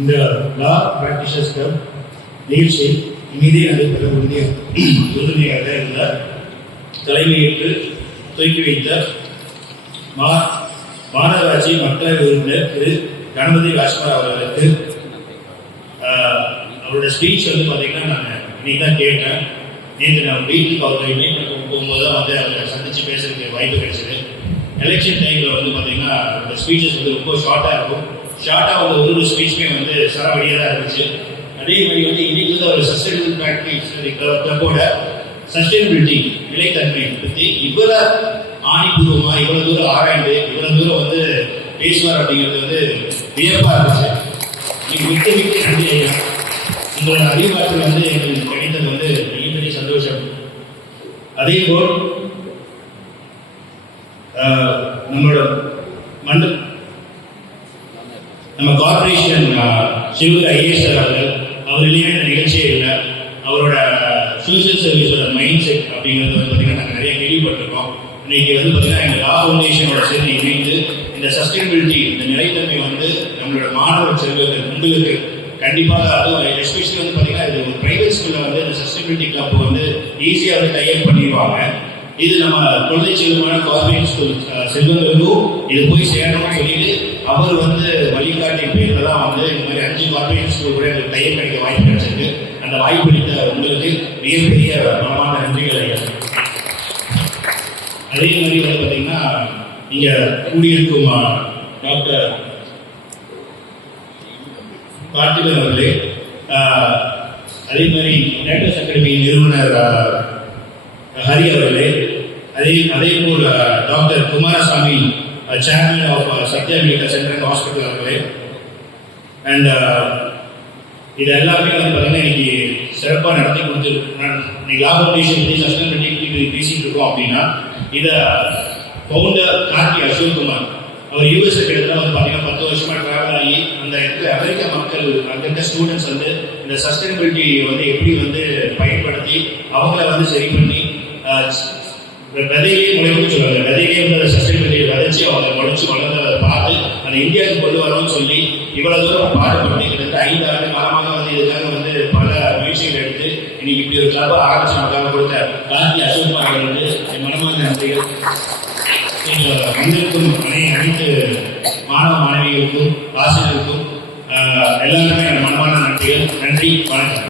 இந்த லா பிராக்டிஷஸ் கிளப் நிகழ்ச்சி இனிதே நடைபெற உறுதுணையாக இருந்த தலைமையேற்று துவக்கி வைத்த மாநகராட்சி மக்களவை உறுப்பினர் திரு கணபதி ராஜ்குமார் அவர்களுக்கு அவரோட ஸ்பீச் வந்து பார்த்தீங்கன்னா நான் இன்னைக்கு தான் கேட்டேன். நேற்று நான் வீட்டுக்கு அவரை இன்வைட் பண்ண போகும்போது தான் வந்து அவரை சந்தித்து பேசுறதுக்கு வாய்ப்பு கிடைச்சது. எலெக்ஷன் டைமில் வந்து பார்த்தீங்கன்னா அந்த ஸ்பீச்சஸ் வந்து ரொம்ப ஷார்ட்டாக இருக்கும். ஷார்ட்டாக வந்து ஒரு ஸ்பீச்சுமே வந்து சரவடியாக தான் இருந்துச்சு. அதே மாதிரி வந்து இன்னைக்கு வந்து அவர் சஸ்டைனபிள் ப்ராக்டிஸ் கிளப்போட சஸ்டைனபிலிட்டி நிலைத்தன்மை பற்றி இவ்வளோ ஆணிபூர்வமாக இவ்வளோ தூரம் ஆராய்ந்து இவ்வளோ தூரம் வந்து பேசுவார் அப்படிங்கிறது வந்து வியப்பாக இருந்துச்சு. மிக்க நன்றி ஐயா. உங்களோட அறிவாற்றல் வந்து எங்களுக்கு கிடைத்தது வந்து மிகப்பெரிய சந்தோஷம். அதேபோல் நம்மளோட நம்ம கார்பரேஷன் சிவகங்கை ஐஏஎஸ் அவர்கள் அவர் இல்லையே நிகழ்ச்சியே இல்லை. அவரோட சோசியல் சர்வீஸோட மைண்ட் செட் அப்படிங்கிறது வந்து பார்த்தீங்கன்னா நாங்கள் நிறைய கேள்விப்பட்டிருக்கோம். இன்னைக்கு வந்து பார்த்தீங்கன்னா எங்கள் லா ஃபவுண்டேஷனோட சேர்ந்து இணைந்து இந்த சஸ்டைனபிலிட்டி இந்த நிலைத்தன்மை வந்து நம்மளோட மாணவர் செல்வங்கள் உங்களுக்கு கண்டிப்பாக அதுவும் எஸ்பெஷலி வந்து பார்த்தீங்கன்னா இது ஒரு பிரைவேட் ஸ்கூலில் வந்து இந்த சஸ்டைனபிலிட்டி கிளப் வந்து ஈஸியாக வந்து டைப் பண்ணிடுவாங்க. இது நம்ம குழந்தை செல்வமான கார்பரேட் ஸ்கூல் செல்வங்களுக்கும் இது போய் சேரணும்னு சொல்லிட்டு அவர் வந்து வழிகாட்டி பேரில் தான் வந்து இந்த மாதிரி 5 கார்பரேட் ஸ்கூல் கூட எங்களுக்கு டைப் கிடைக்க வாய்ப்பு கிடைச்சிருக்கு. அந்த வாய்ப்பு அளித்த உங்களுக்கு மிகப்பெரிய மனமான நன்றிகள் ஐயா. அதே மாதிரி வந்து பார்த்தீங்கன்னா இங்கே கூடியிருக்கும் டாக்டர் பார்த்திபன் அவர்களே, அதே மாதிரி டேட்டர்ஸ் அகாடமி நிறுவனர் ஹரி அவர்களே, அதே போல் doctor Kumarasamy chairman of Sathya medical centre and hospital அவர்களே, அண்ட் இது எல்லாமே வந்து பார்த்தீங்கன்னா இன்னைக்கு சிறப்பாக நடத்தி கொடுத்து இன்னைக்கு லா ஃபவுண்டேஷன் பற்றி சஸ்டைனபிலிட்டி பேசிட்டு இருக்கோம் அப்படின்னா இதை ஃபவுண்டர் கார்த்தி அசோக்குமார் அவர் யூஎஸ்ஏ கிட்டத்தட்ட வந்து பார்த்தீங்கன்னா 10 வருஷமா ட்ராவல் ஆகி அந்த இடத்துல அமெரிக்க மக்கள் அங்கிட்ட ஸ்டூடெண்ட்ஸ் வந்து இந்த சஸ்டைனபிலிட்டி வந்து எப்படி வந்து பயன்படுத்தி அவங்கள வந்து சரி பண்ணி விதையிலே முளைப்புன்னு சொல்லுவாங்க. விதையிலே வந்து சஸ்டைனபிலிட்டியை விதைச்சு அவங்க முளைச்சு வளர்ந்ததை பார்த்து அந்த இந்தியாவுக்கு கொண்டு வரணும்னு சொல்லி இவ்வளவு தூரம் பாடுபட்டு கிட்டத்தட்ட 5 ஆண்டு காலமாக வந்து இதுக்காக வந்து பல முயற்சிகள் எடுத்து இன்னைக்கு இப்படி ஒரு கிளப்பை ஆரம்பிச்சு நமக்காக கொடுத்த கார்த்தி அசோக்குமார் அவர்களுக்கு என் மனமான நன்றிகள். வந்திருக்கும் அனைத்து மாணவ மாணவிகளுக்கும் ஆசிரியர்களுக்கும் எல்லாருமே என் மனமான நன்றிகள். நன்றி, வணக்கம்.